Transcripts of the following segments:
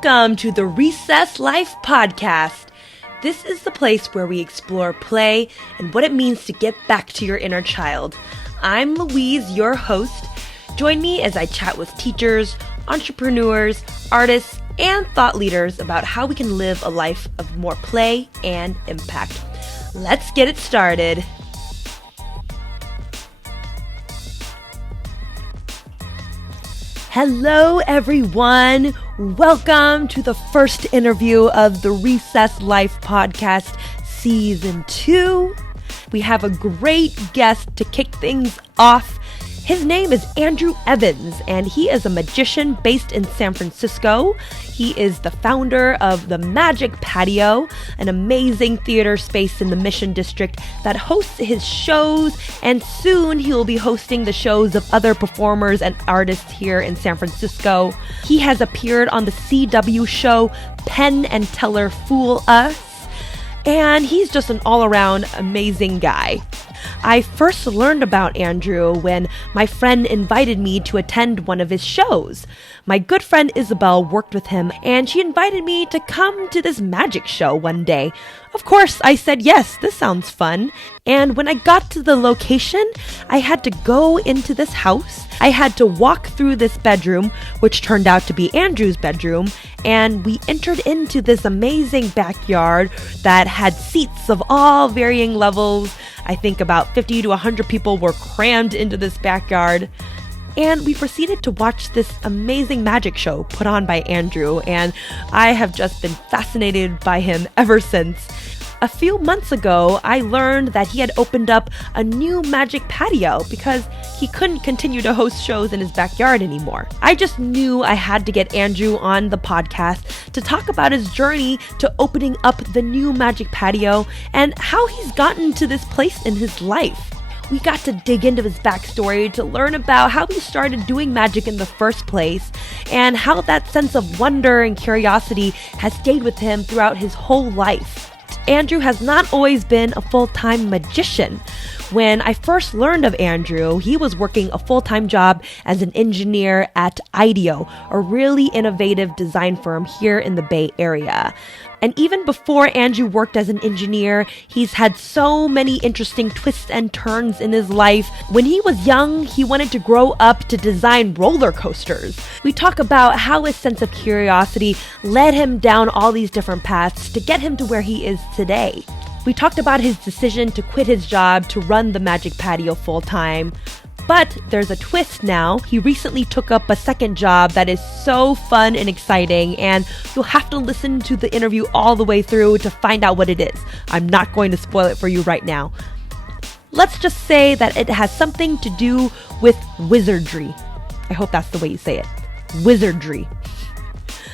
Welcome to the Recess Life Podcast. This is the place where we explore play and what it means to get back to your inner child. I'm Louise, your host. Join me as I chat with teachers, entrepreneurs, artists, and thought leaders about how we can live a life of more play and impact. Let's get it started. Hello, everyone. Welcome to the first interview of the Recess Life Podcast Season 2. We have a great guest to kick things off. His name is Andrew Evans, and he is a magician based in San Francisco. He is the founder of the Magic Patio, an amazing theater space in the Mission District that hosts his shows, and soon he will be hosting the shows of other performers and artists here in San Francisco. He has appeared on the CW show Penn and Teller Fool Us, and he's just an all-around amazing guy. I first learned about Andrew when my friend invited me to attend one of his shows. My good friend Isabel worked with him, and she invited me to come to this magic show one day. Of course, I said, yes, this sounds fun. And when I got to the location, I had to go into this house. I had to walk through this bedroom, which turned out to be Andrew's bedroom, and we entered into this amazing backyard that had seats of all varying levels. I think about 50 to 100 people were crammed into this backyard. And we proceeded to watch this amazing magic show put on by Andrew, and I have just been fascinated by him ever since. A few months ago, I learned that he had opened up a new Magic Patio because he couldn't continue to host shows in his backyard anymore. I just knew I had to get Andrew on the podcast to talk about his journey to opening up the new Magic Patio and how he's gotten to this place in his life. We got to dig into his backstory to learn about how he started doing magic in the first place and how that sense of wonder and curiosity has stayed with him throughout his whole life. Andrew has not always been a full-time magician. When I first learned of Andrew, he was working a full-time job as an engineer at IDEO, a really innovative design firm here in the Bay Area. And even before Andrew worked as an engineer, he's had so many interesting twists and turns in his life. When he was young, he wanted to grow up to design roller coasters. We talk about how his sense of curiosity led him down all these different paths to get him to where he is today. We talked about his decision to quit his job to run the Magic Patio full-time. But there's a twist now. He recently took up a second job that is so fun and exciting, and you'll have to listen to the interview all the way through to find out what it is. I'm not going to spoil it for you right now. Let's just say that it has something to do with wizardry. I hope that's the way you say it. Wizardry.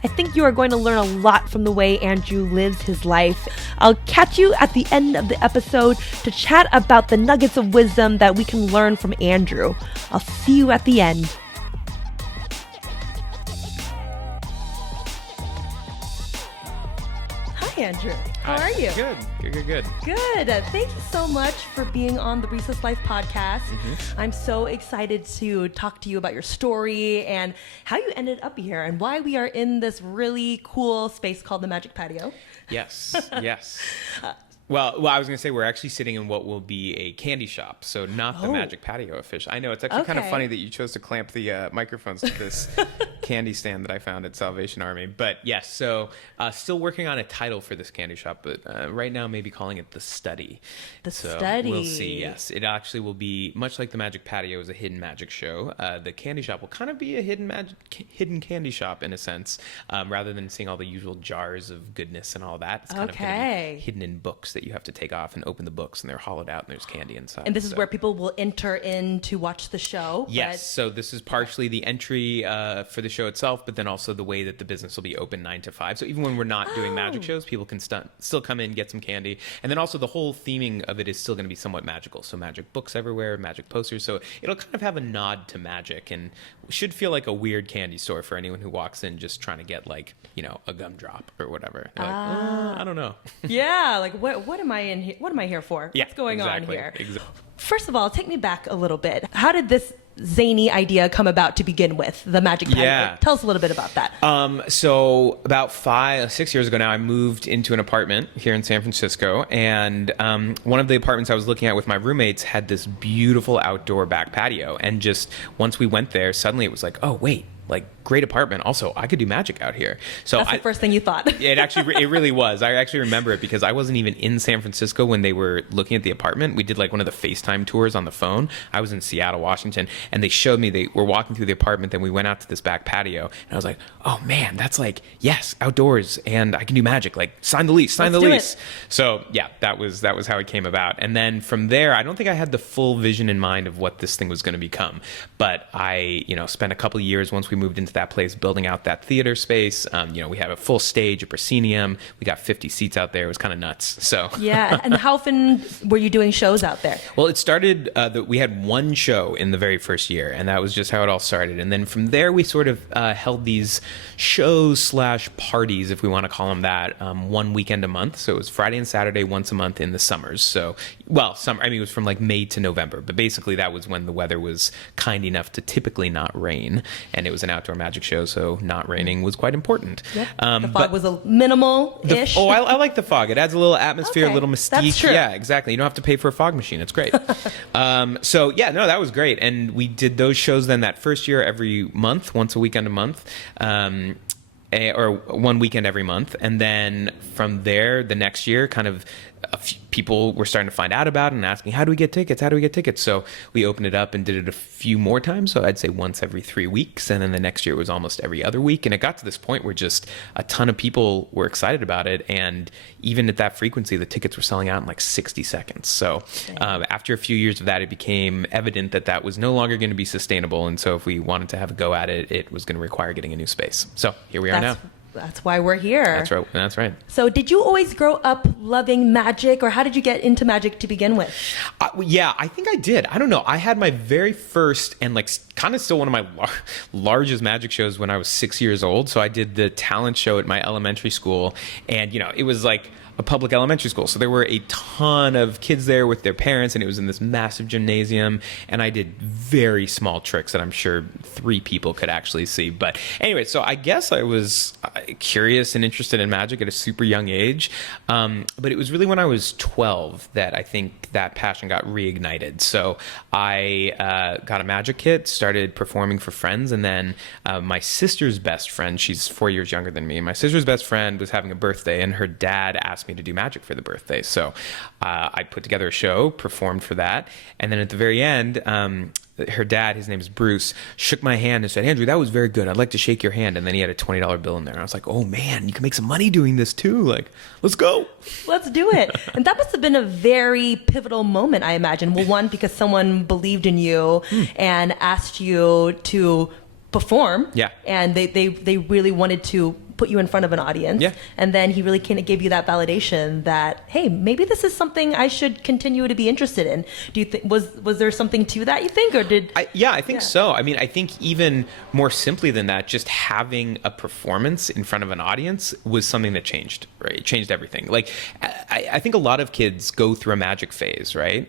I think you are going to learn a lot from the way Andrew lives his life. I'll catch you at the end of the episode to chat about the nuggets of wisdom that we can learn from Andrew. I'll see you at the end. Hi, Andrew. How are you? Good. Good. Thank you so much for being on the Recess Life Podcast. I'm so excited to talk to you about your story and how you ended up here and why we are in this really cool space called the Magic Patio. Yes. Well, I was going to say we're actually sitting in what will be a candy shop, so not the Magic Patio official. I know, it's actually kind of funny that you chose to clamp the microphones to this candy stand that I found at Salvation Army. But yes, so still working on a title for this candy shop, but right now maybe calling it The Study. Study. We'll see, yes. It actually will be, much like the Magic Patio is a hidden magic show, the candy shop will kind of be a hidden candy shop in a sense, rather than seeing all the usual jars of goodness and all that. It's kind of going to be hidden in books that you have to take off and open the books, and they're hollowed out and there's candy inside. And this is where people will enter in to watch the show. Yes, so this is partially the entry for the show itself, but then also the way that the business will be open 9 to 5. So even when we're not doing magic shows, people can still come in, get some candy. And then also the whole theming of it is still going to be somewhat magical. So magic books everywhere, magic posters. So it'll kind of have a nod to magic and should feel like a weird candy store for anyone who walks in just trying to get like, a gumdrop or whatever. They're like, I don't know. Yeah, like what am I in here? What am I here for? Yeah, What's going exactly, on here? Exactly. First of all, take me back a little bit. How did this zany idea come about to begin with, the Magic Patio? Yeah. Tell us a little bit about that. So about 6 years ago now, I moved into an apartment here in San Francisco, and one of the apartments I was looking at with my roommates had this beautiful outdoor back patio, and just once we went there, suddenly it was like, oh wait, like great apartment. Also, I could do magic out here. So that's the first thing you thought. It really was. I actually remember it because I wasn't even in San Francisco when they were looking at the apartment. We did like one of the FaceTime tours on the phone. I was in Seattle, Washington, and they showed me, they were walking through the apartment. Then we went out to this back patio, and I was like, oh man, that's like, yes, outdoors, and I can do magic. Like sign the lease. So yeah, that was how it came about. And then from there, I don't think I had the full vision in mind of what this thing was going to become, but I, spent a couple of years once we moved into that place building out that theater space. We have a full stage, a proscenium. We got 50 seats out there. It was kind of nuts. So yeah. And how often were you doing shows out there? Well, it started we had one show in the very first year, and that was just how it all started. And then from there, we sort of held these shows / parties, if we want to call them that, one weekend a month. So it was Friday and Saturday once a month in the summers. So, summer. I mean, it was from like May to November, but basically that was when the weather was kind enough to typically not rain, and it was an outdoor magic show, so not raining was quite important. Yep. The fog was a minimal-ish. I like the fog. It adds a little atmosphere, a little mystique. That's true. Yeah, exactly. You don't have to pay for a fog machine. It's great. That was great. And we did those shows then that first year every month, once a weekend a month. Or one weekend every month. And then from there, the next year, kind of people were starting to find out about it and asking, how do we get tickets? So we opened it up and did it a few more times. So I'd say once every 3 weeks. And then the next year it was almost every other week. And it got to this point where just a ton of people were excited about it. And even at that frequency, the tickets were selling out in like 60 seconds. So after a few years of that, it became evident that was no longer going to be sustainable. And so if we wanted to have a go at it, it was going to require getting a new space. So here we are now. That's why we're here. That's right. So did you always grow up loving magic, or how did you get into magic to begin with? I think I did. I don't know. I had my very first and like kind of still one of my largest magic shows when I was 6 years old. So I did the talent show at my elementary school, and it was like a public elementary school. So there were a ton of kids there with their parents, and it was in this massive gymnasium, and I did very small tricks that I'm sure 3 people could actually see. But anyway, so I guess I was curious and interested in magic at a super young age. But it was really when I was 12 that I think that passion got reignited. So I got a magic kit, started performing for friends, and then my sister's best friend, she's 4 years younger than me, my sister's best friend was having a birthday, and her dad asked me to do magic for the birthday. So I put together a show, performed for that, and then at the very end, her dad, his name is Bruce, shook my hand and said, Andrew, that was very good. I'd like to shake your hand. And then he had a $20 bill in there. And I was like, oh man, you can make some money doing this too. Like, let's go. Let's do it. And that must have been a very pivotal moment, I imagine. Well, one, because someone believed in you and asked you to perform. Yeah. And they really wanted to put you in front of an audience. Yeah. And then he really kind of gave you that validation that, hey, maybe this is something I should continue to be interested in. Do you think, was there something to that, you think, or did? I think so. I mean, I think even more simply than that, just having a performance in front of an audience was something that changed, right? It changed everything. Like, I think a lot of kids go through a magic phase, right?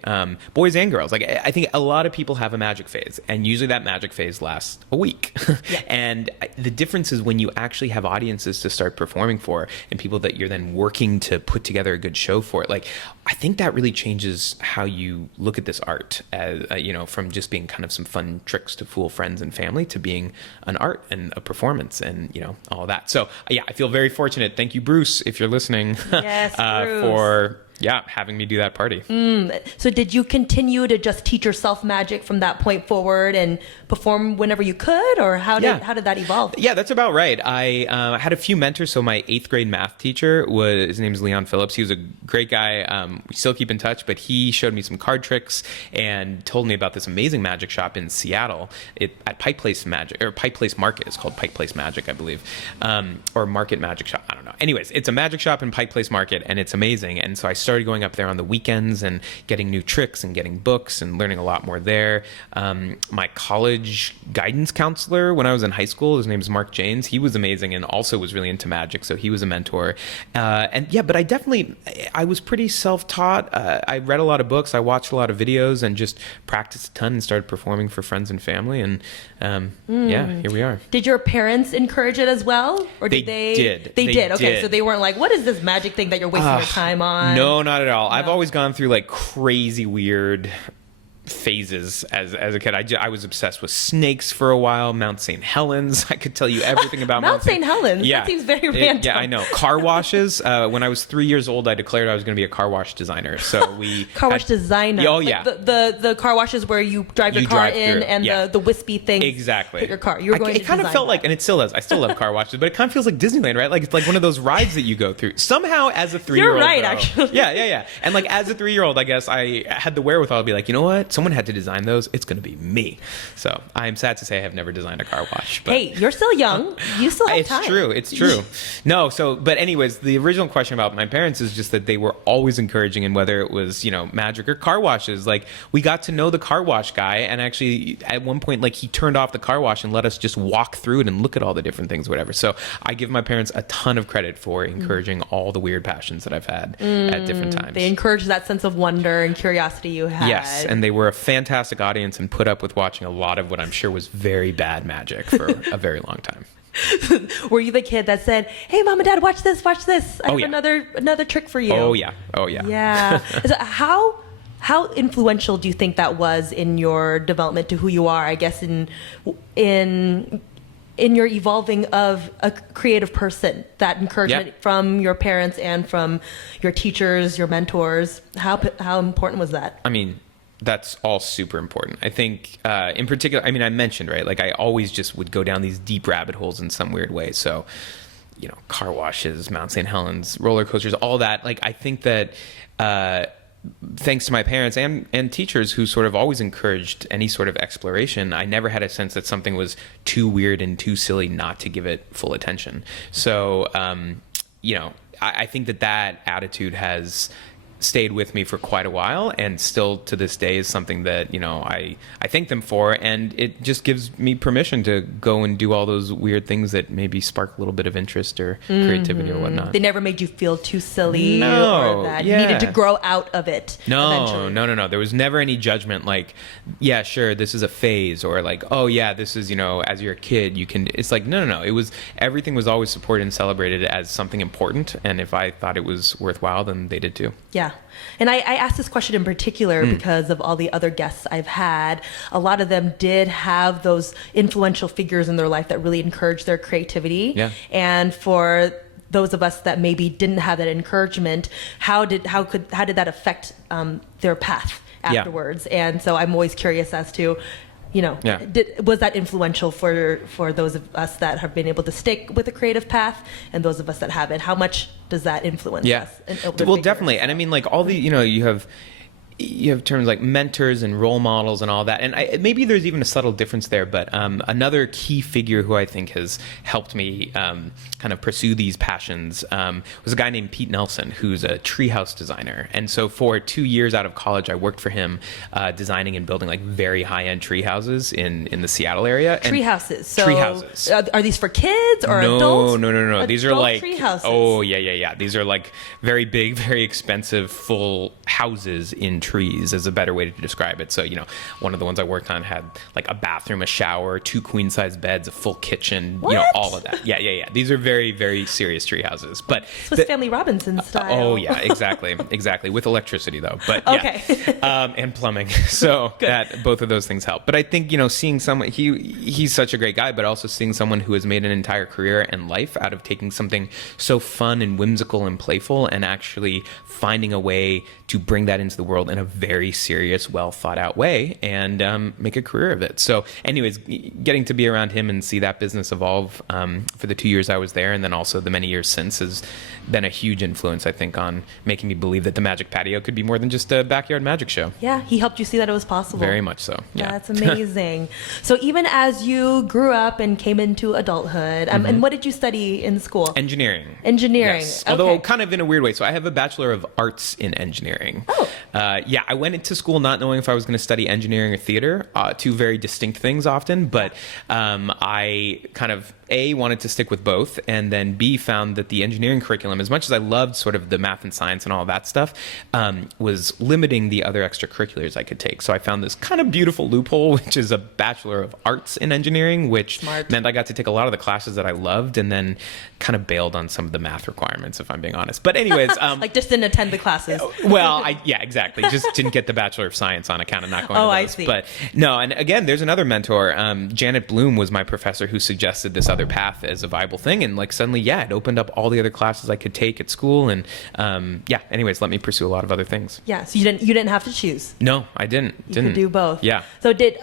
Boys and girls. Like, I think a lot of people have a magic phase, and usually that magic phase lasts a week. Yeah. And the difference is when you actually have audiences to start performing for, and people that you're then working to put together a good show for. Like, I think that really changes how you look at this art, as from just being kind of some fun tricks to fool friends and family to being an art and a performance and all that. So yeah, I feel very fortunate. Thank you, Bruce, if you're listening. Yes, Bruce. For having me do that party. So did you continue to just teach yourself magic from that point forward and perform whenever you could, or how did that evolve? Yeah, that's about right. I had a few mentors. So my 8th grade math teacher his name is Leon Phillips. He was a great guy. We still keep in touch, but he showed me some card tricks and told me about this amazing magic shop in Seattle at Pike Place Market. It's called Pike Place Magic, I believe, or Market Magic Shop. I don't know. Anyways, it's a magic shop in Pike Place Market, and it's amazing. And so I started going up there on the weekends and getting new tricks and getting books and learning a lot more there. My college guidance counselor when I was in high school, his name is Mark Janes. He was amazing and also was really into magic, so he was a mentor. But I was pretty self-taught. I read a lot of books, I watched a lot of videos, and just practiced a ton and started performing for friends and family. And here we are. Did your parents encourage it as well, or did they? They did. Okay, so they weren't like, "What is this magic thing that you're wasting your time on?" No, not at all. No. I've always gone through like crazy weird phases as a kid. I was obsessed with snakes for a while. Mount St. Helens. I could tell you everything about Mount St. Helens. Yeah. That seems very random. Yeah, I know. Car washes. When I was 3 years old, I declared I was going to be a car wash designer. So we wash designer. Oh like yeah. The car washes where you drive your car in and the wispy thing. Exactly. Hit your car. You were going. It kind of felt like, and it still does. I still love car washes, but it kind of feels like Disneyland, right? Like it's like one of those rides that you go through. Somehow, as a 3-year-old, you're right, actually. Yeah. And like as a 3-year-old, I guess I had the wherewithal to be like, you know what? Someone had to design those. It's going to be me. So I'm sad to say I have never designed a car wash. But hey, you're still young. You still have time. It's true. No, but anyways, the original question about my parents is just that they were always encouraging in whether it was, magic or car washes. Like we got to know the car wash guy, and actually at one point, like he turned off the car wash and let us just walk through it and look at all the different things, whatever. So I give my parents a ton of credit for encouraging all the weird passions that I've had at different times. They encouraged that sense of wonder and curiosity you had. Yes, and they were a fantastic audience and put up with watching a lot of what I'm sure was very bad magic for a very long time. Were you the kid that said, "Hey, mom and dad, watch this. I have another trick for you"? Oh yeah. Yeah. So how influential do you think that was in your development to who you are? I guess in your evolving of a creative person, that encouragement from your parents and from your teachers, your mentors. How important was that? I mean, that's all super important. I think in particular, I mentioned, right, like I always just would go down these deep rabbit holes in some weird way. So, car washes, Mount St. Helens, roller coasters, all that. Like I think that thanks to my parents and teachers who sort of always encouraged any sort of exploration, I never had a sense that something was too weird and too silly not to give it full attention. So, I think that attitude has stayed with me for quite a while, and still to this day is something that I thank them for, and it just gives me permission to go and do all those weird things that maybe spark a little bit of interest or creativity or whatnot. They never made you feel too silly or that you needed to grow out of it. No. There was never any judgment like, yeah, sure, this is a phase, or like, oh yeah, this is as you're a kid you can. It's like no. It was, everything was always supported and celebrated as something important, and if I thought it was worthwhile, then they did too. Yeah. And I asked this question in particular because of all the other guests I've had. A lot of them did have those influential figures in their life that really encouraged their creativity. Yeah. And for those of us that maybe didn't have that encouragement, how did that affect their path afterwards? Yeah. And so I'm always curious as to, was that influential for those of us that have been able to stick with a creative path, and those of us that haven't? How much does that influence us? Well, definitely. And I mean, like all the, you have terms like mentors and role models and all that. And maybe there's even a subtle difference there, but another key figure who I think has helped me kind of pursue these passions was a guy named Pete Nelson, who's a treehouse designer. And so for 2 years out of college, I worked for him designing and building like very high-end tree houses in the Seattle area. Tree houses. So tree houses. Are these for kids or adults? No. These are like tree houses. Oh, yeah. These are like very big, very expensive, full houses in trees is a better way to describe it. So, one of the ones I worked on had like a bathroom, a shower, 2 queen-size beds, a full kitchen, all of that. Yeah. These are very, very serious tree houses. But Swiss Family Robinson style. Oh, yeah, exactly. With electricity, though. But okay. And plumbing. So that both of those things help. But I think, seeing someone, he's such a great guy, but also seeing someone who has made an entire career and life out of taking something so fun and whimsical and playful and actually finding a way to bring that into the world in a very serious, well thought out way and make a career of it. So anyways, getting to be around him and see that business evolve for the 2 years I was there, and then also the many years since, has been a huge influence, I think, on making me believe that the Magic Patio could be more than just a backyard magic show. Yeah, he helped you see that it was possible. Very much so. Yeah, that's amazing. So even as you grew up and came into adulthood, and what did you study in school? Engineering. Yes. Okay. Although kind of in a weird way. So I have a Bachelor of Arts in Engineering. Oh. Yeah, I went into school not knowing if I was going to study engineering or theater, two very distinct things often, but I kind of A, wanted to stick with both, and then B, found that the engineering curriculum, as much as I loved sort of the math and science and all that stuff, was limiting the other extracurriculars I could take. So I found this kind of beautiful loophole, which is a Bachelor of Arts in Engineering, which meant I got to take a lot of the classes that I loved, and then kind of bailed on some of the math requirements, if I'm being honest. But anyways... like just didn't attend the classes. Well, yeah, exactly. Just didn't get the Bachelor of Science on account of not going to those. I see. But no, and again, there's another mentor. Janet Bloom was my professor who suggested this other path as a viable thing, and like suddenly, yeah, it opened up all the other classes I could take at school, and yeah, anyways, let me pursue a lot of other things. Yeah, so you didn't have to choose. No, I didn't. You could do both. Yeah.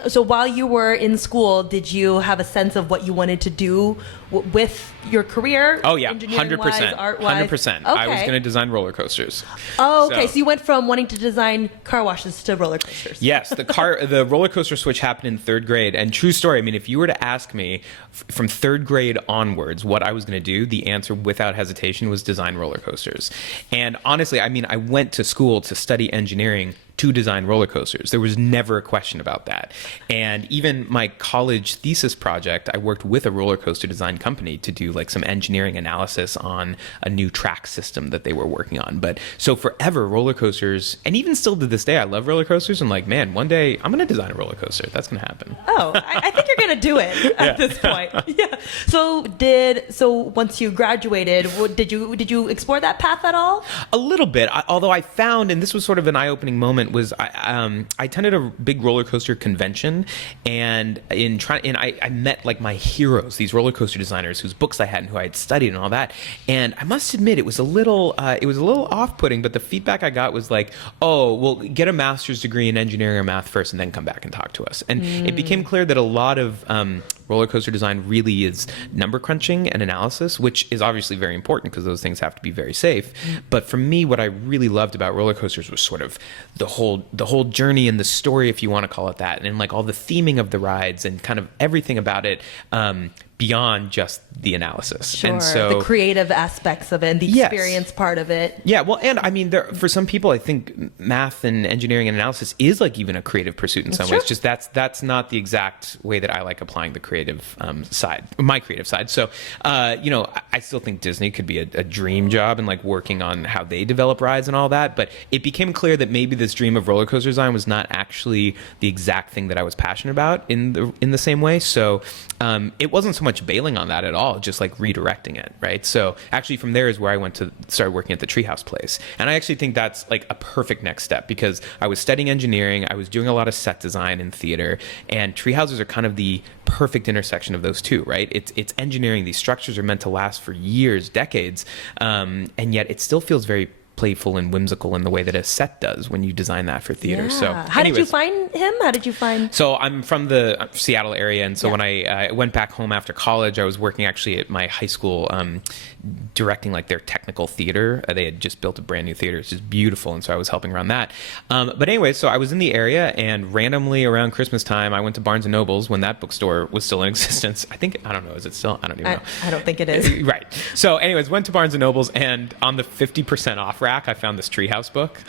So while you were in school, did you have a sense of what you wanted to do with your career? Oh yeah, 100%. Art-wise? 100%. Okay. I was going to design roller coasters. Oh, okay. So you went from wanting to design car washes to roller coasters. Yes, the roller coaster switch happened in third grade. And true story, I mean, if you were to ask me from third grade onwards what I was going to do, the answer without hesitation was design roller coasters. And honestly, I mean, I went to school to study engineering to design roller coasters. There was never a question about that. And even my college thesis project, I worked with a roller coaster design company to do like some engineering analysis on a new track system that they were working on. But so forever, roller coasters, and even still to this day, I love roller coasters. I'm like, man, one day I'm going to design a roller coaster. That's going to happen. Oh, I think you're going to do it at this point. Yeah. So once you graduated, did you explore that path at all? A little bit, although I found, and this was sort of an eye-opening moment, was I attended a big roller coaster convention, and I met like my heroes, these roller coaster designers whose books I had and who I had studied and all that. And I must admit, it was a little off-putting, but the feedback I got was like, oh, well, get a master's degree in engineering or math first and then come back and talk to us. And it became clear that a lot of roller coaster design really is number crunching and analysis, which is obviously very important because those things have to be very safe. But for me, what I really loved about roller coasters was sort of the whole journey and the story, if you want to call it that, and like all the theming of the rides and kind of everything about it, beyond just the analysis. Sure, and so the creative aspects of it and the experience part of it. Yeah, well, and I mean, for some people, I think math and engineering and analysis is like even a creative pursuit in some ways. Just that's not the exact way that I like applying the creative side, my creative side. So, I still think Disney could be a dream job and like working on how they develop rides and all that. But it became clear that maybe this dream of roller coaster design was not actually the exact thing that I was passionate about in the same way. So, it wasn't so much bailing on that at all, just like redirecting it, right? So actually from there is where I went to start working at the Treehouse place. And I actually think that's like a perfect next step because I was studying engineering, I was doing a lot of set design in theater, and treehouses are kind of the perfect intersection of those two, right? It's engineering. These structures are meant to last for years, decades, and yet it still feels very playful and whimsical in the way that a set does when you design that for theater. Yeah. So how did you find him? How did you find... So I'm from the Seattle area, and so when I went back home after college, I was working actually at my high school directing like their technical theater. They had just built a brand new theater. It's just beautiful, and so I was helping run that. But anyway, so I was in the area, and randomly around Christmas time, I went to Barnes & Noble's when that bookstore was still in existence. I don't know, is it still? I don't even know. I don't think it is. Right. So anyways, went to Barnes & Noble's, and on the 50% off rack, I found this Treehouse book.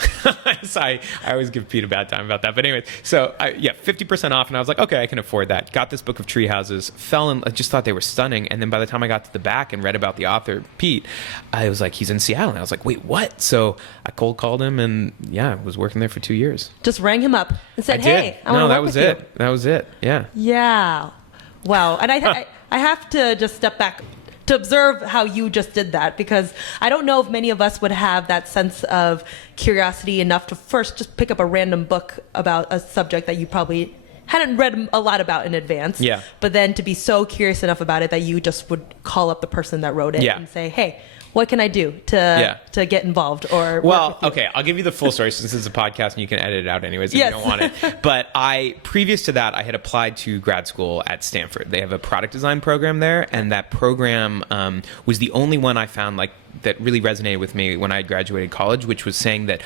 So I always give Pete a bad time about that. But anyways, so 50% off, and I was like, okay, I can afford that. Got this book of treehouses, I just thought they were stunning. And then by the time I got to the back and read about the author, Pete, I was like, he's in Seattle. And I was like, wait, what? So I cold called him, and was working there for 2 years. Just rang him up and said, hey, I want to work with you. No, that was it. That was it. Yeah. Yeah. Wow. And I have to just step back to observe how you just did that, because I don't know if many of us would have that sense of curiosity enough to first just pick up a random book about a subject that you probably hadn't read a lot about in advance. But then to be so curious enough about it that you just would call up the person that wrote it and say, hey, what can I do to get involved or well, okay, I'll give you the full story since it's a podcast and you can edit it out anyways if you don't want it. But previous to that, I had applied to grad school at Stanford. They have a product design program there, and that program was the only one I found like that really resonated with me when I graduated college, which was saying that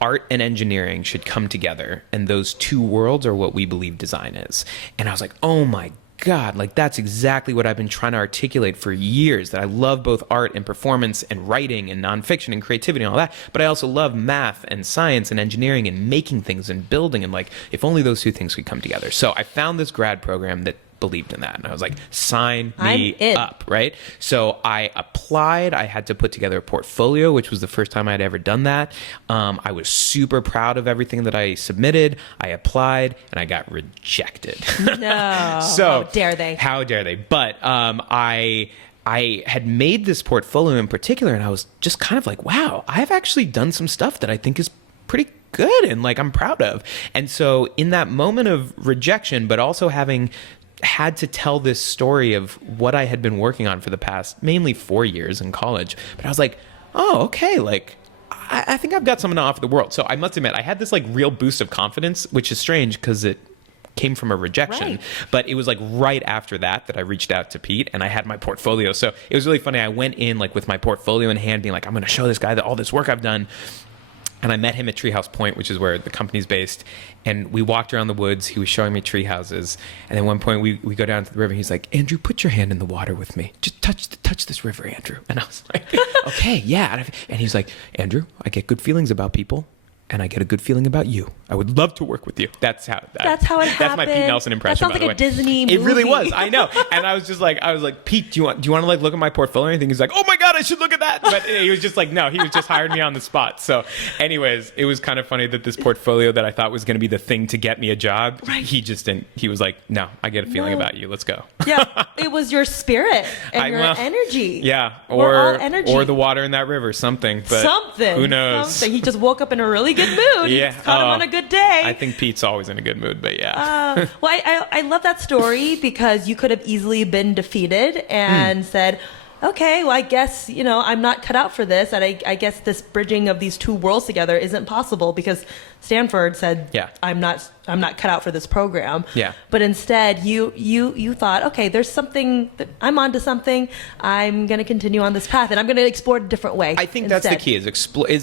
art and engineering should come together, and those two worlds are what we believe design is. And I was like, oh my God, like that's exactly what I've been trying to articulate for years, that I love both art and performance and writing and nonfiction and creativity and all that, but I also love math and science and engineering and making things and building, and like if only those two things could come together. So I found this grad program that believed in that, and I was like, sign me up, right? So I applied. I had to put together a portfolio, which was the first time I'd ever done that. I was super proud of everything that I submitted. I applied and I got rejected. No. So how dare they? How dare they? But I had made this portfolio in particular, and I was just kind of like, wow, I've actually done some stuff that I think is pretty good and like I'm proud of. And so in that moment of rejection, but also having had to tell this story of what I had been working on for the past mainly 4 years in college. But I was like, oh, okay, like I think I've got something to offer the world. So I must admit, I had this like real boost of confidence, which is strange because it came from a rejection. Right. But it was like right after that I reached out to Pete and I had my portfolio. So it was really funny. I went in like with my portfolio in hand being like, I'm going to show this guy that all this work I've done. And I met him at Treehouse Point, which is where the company's based. And we walked around the woods. He was showing me tree houses. And at one point, we go down to the river. He's like, Andrew, put your hand in the water with me. Just touch this river, Andrew. And I was like, okay, yeah. And he's like, Andrew, I get good feelings about people. And I get a good feeling about you. I would love to work with you. That's how it happened. That's my Pete Nelson impression. That sounds like a Disney movie. It really was. I know. And I was like, Pete, do you want to like look at my portfolio or anything? He's like, oh my God, I should look at that. But he was just like, no, he was just hiring me on the spot. So anyways, it was kind of funny that this portfolio that I thought was going to be the thing to get me a job, right. He just didn't. He was like, no, I get a feeling about you. Let's go. Yeah. It was your spirit and your energy. Yeah. We're all energy. Or the water in that river, something. But something. Who knows? Something. He just woke up in a really good mood. Yeah. Caught him on a good day. I think Pete's always in a good mood, but yeah. Well, I love that story because you could have easily been defeated and said, okay, well, I guess, I'm not cut out for this. And I guess this bridging of these two worlds together isn't possible because Stanford said, I'm not cut out for this program. Yeah. But instead, you thought, okay, there's something that I'm onto something. I'm going to continue on this path and I'm going to explore it a different way. I think that's the key is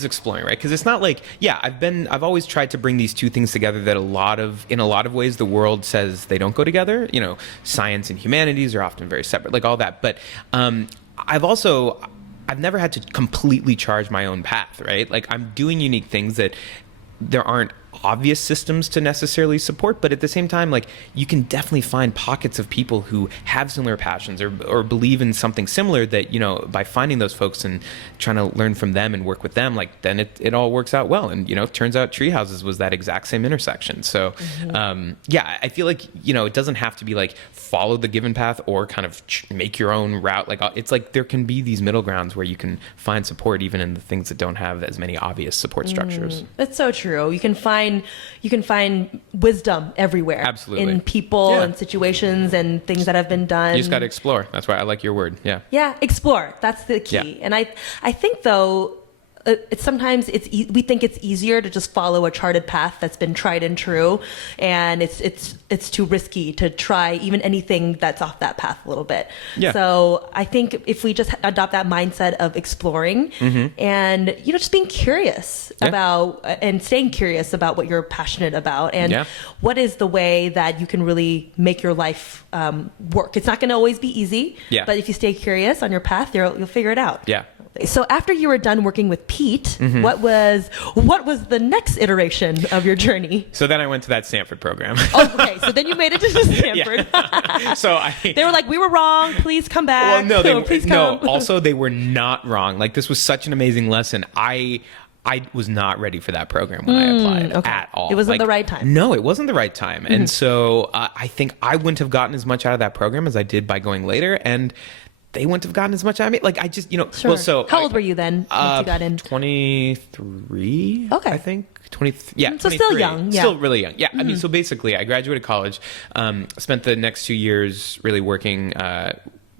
exploring, right? Because it's not like, I've always tried to bring these two things together that in a lot of ways, the world says they don't go together. Science and humanities are often very separate, like all that. But, I've never had to completely charge my own path, right? Like I'm doing unique things that there aren't obvious systems to necessarily support, but at the same time, like you can definitely find pockets of people who have similar passions or believe in something similar that, by finding those folks and trying to learn from them and work with them, like then it all works out well. And, it turns out Treehouses was that exact same intersection. So, I feel like, it doesn't have to be like follow the given path or kind of make your own route. Like it's like there can be these middle grounds where you can find support even in the things that don't have as many obvious support structures. That's so true. You can find wisdom everywhere. Absolutely. In people and situations and things that have been done. You just got to explore. That's why I like your word. Yeah. Yeah, explore. That's the key. Yeah. And I think though, we think it's easier to just follow a charted path that's been tried and true, and it's too risky to try even anything that's off that path a little bit. Yeah. So I think if we just adopt that mindset of exploring and just being curious about and staying curious about what you're passionate about and what is the way that you can really make your life work. It's not going to always be easy, but if you stay curious on your path, you'll figure it out. Yeah. So after you were done working with Pete, what was the next iteration of your journey? So then I went to that Stanford program. Okay, so then you made it to Stanford. So they were like, we were wrong. Please come back. Well, no, also they were not wrong. Like this was such an amazing lesson. I was not ready for that program when I applied at all. It wasn't the right time. No, it wasn't the right time. And so I think I wouldn't have gotten as much out of that program as I did by going later. And they wouldn't have gotten as much out of me. Like I just, Sure. Well, so how old were you then once you got in? 23. Okay. I think 23. Yeah. So 23. still young. Yeah. Still really young. Yeah. I mean, so basically I graduated college, spent the next 2 years really working,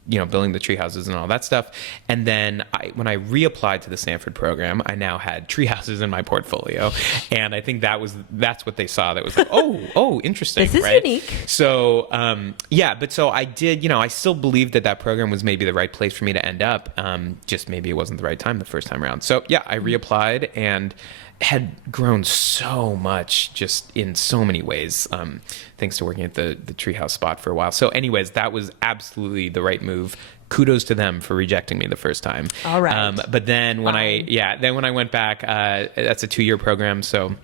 building the tree houses and all that stuff. And then when I reapplied to the Stanford program, I now had tree houses in my portfolio. And I think that's what they saw. That was like, oh, interesting. This is right? unique. So, but so I did, I still believed that program was maybe the right place for me to end up. Just maybe it wasn't the right time the first time around. So yeah, I reapplied and had grown so much just in so many ways, thanks to working at the treehouse spot for a while. So anyways, that was absolutely the right move. Kudos to them for rejecting me the first time. All right. But then when I went back, that's a 2-year program. So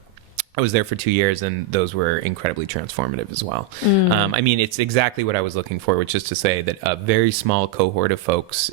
I was there for 2 years, and those were incredibly transformative as well. I mean, it's exactly what I was looking for, which is to say that a very small cohort of folks,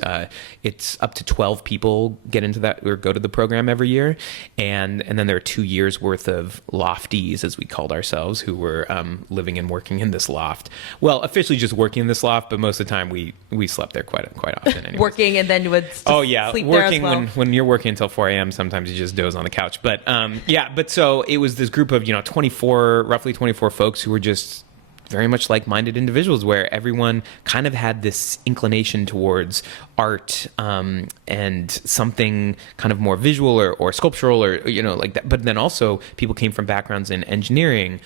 it's up to 12 people get into that or go to the program every year. And then there are 2 years worth of lofties, as we called ourselves, who were living and working in this loft. Well, officially just working in this loft, but most of the time we slept there quite often. Anyways. Working and then you would sleep there as well. When you're working until 4 a.m., sometimes you just doze on the couch. But but so it was this group of roughly 24 folks who were just very much like-minded individuals, where everyone kind of had this inclination towards art and something kind of more visual or sculptural or like that. But then also people came from backgrounds in engineering,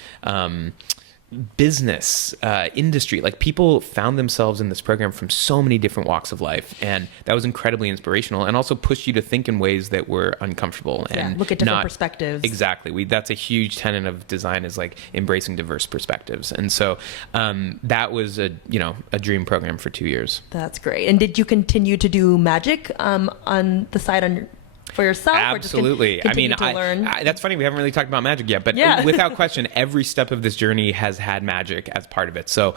business, industry. Like, people found themselves in this program from so many different walks of life, and that was incredibly inspirational, and also pushed you to think in ways that were uncomfortable and look at different perspectives. Exactly. That's a huge tenet of design, is like embracing diverse perspectives. And so that was a dream program for 2 years. That's great. And did you continue to do magic on the side for yourself? Absolutely. Or just to learn? That's funny. We haven't really talked about magic yet, but without question, every step of this journey has had magic as part of it. So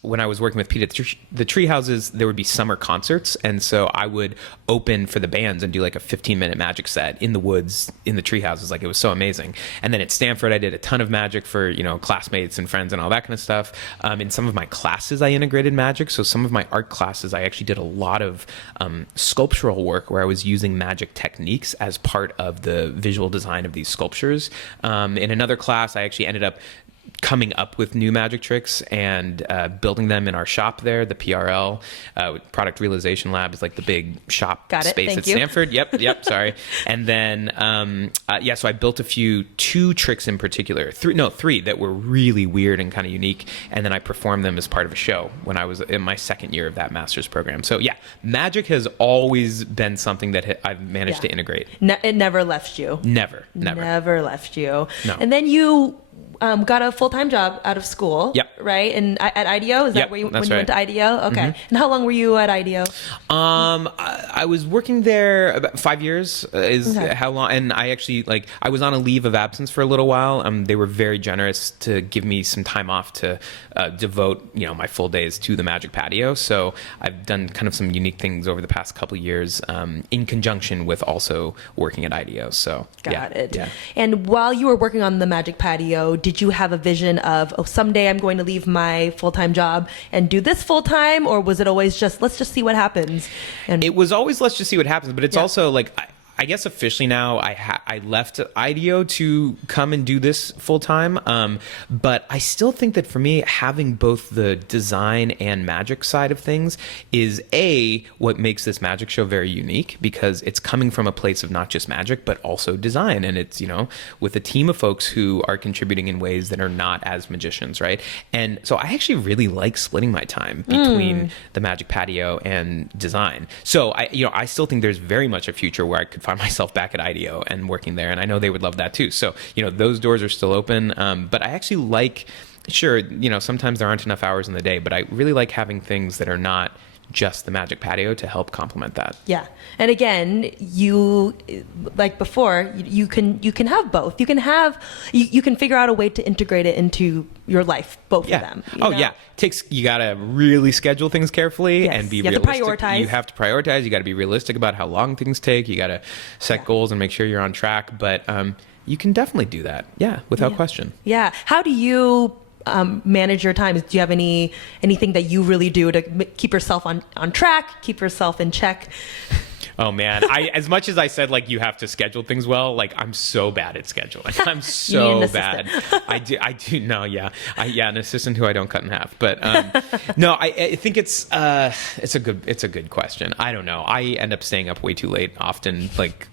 when I was working with Pete at the tree houses, there would be summer concerts. And so I would open for the bands and do like a 15-minute magic set in the woods, in the tree houses. Like, it was so amazing. And then at Stanford, I did a ton of magic for, classmates and friends and all that kind of stuff. In some of my classes, I integrated magic. So some of my art classes, I actually did a lot of sculptural work where I was using magic techniques as part of the visual design of these sculptures. In another class, I actually ended up coming up with new magic tricks and building them in our shop there, the PRL, Product Realization Lab, is like the big shop space at Stanford. Yep, sorry. And then, so I built 2 tricks in particular, 3 that were really weird and kind of unique. And then I performed them as part of a show when I was in my second year of that master's program. So yeah, magic has always been something that I've managed to integrate. It never left you. Never left you. No. And then you got a full-time job out of school. Yep. Right? And at IDEO? Is that where you went to IDEO? Okay. Mm-hmm. And how long were you at IDEO? I was working there about 5 years how long. And I actually, I was on a leave of absence for a little while. They were very generous to give me some time off to devote, my full days to the Magic Patio. So I've done kind of some unique things over the past couple of years, in conjunction with also working at IDEO. So Got it. Yeah. And while you were working on the Magic Patio, did you have a vision of, someday I'm going to leave my full-time job and do this full-time? Or was it always just, let's just see what happens? And it was always, let's just see what happens. But it's also I guess officially now I left IDEO to come and do this full time. But I still think that for me, having both the design and magic side of things is what makes this magic show very unique, because it's coming from a place of not just magic, but also design. And it's, with a team of folks who are contributing in ways that are not as magicians, right? And so I actually really like splitting my time between the Magic Patio and design. So I still think there's very much a future where I could find myself back at IDEO and working there, and I know they would love that too. So those doors are still open, but I actually sometimes there aren't enough hours in the day, but I really like having things that are not just the Magic Patio to help complement that. Yeah. And again, you, like before, you can have both. You can figure out a way to integrate it into your life, both of them. Yeah. You got to really schedule things carefully and be realistic. You have to prioritize. You have to prioritize. You got to be realistic about how long things take. You got to set goals and make sure you're on track. But you can definitely do that. Yeah, without question. Yeah. How do you manage your time? Do you have anything that you really do to keep yourself on track, keep yourself in check? Oh man, as much as I said like you have to schedule things well, like I'm so bad at scheduling. I'm so bad. I do no, yeah, an assistant who I don't cut in half. But no, I think it's a good question. I don't know. I end up staying up way too late often, like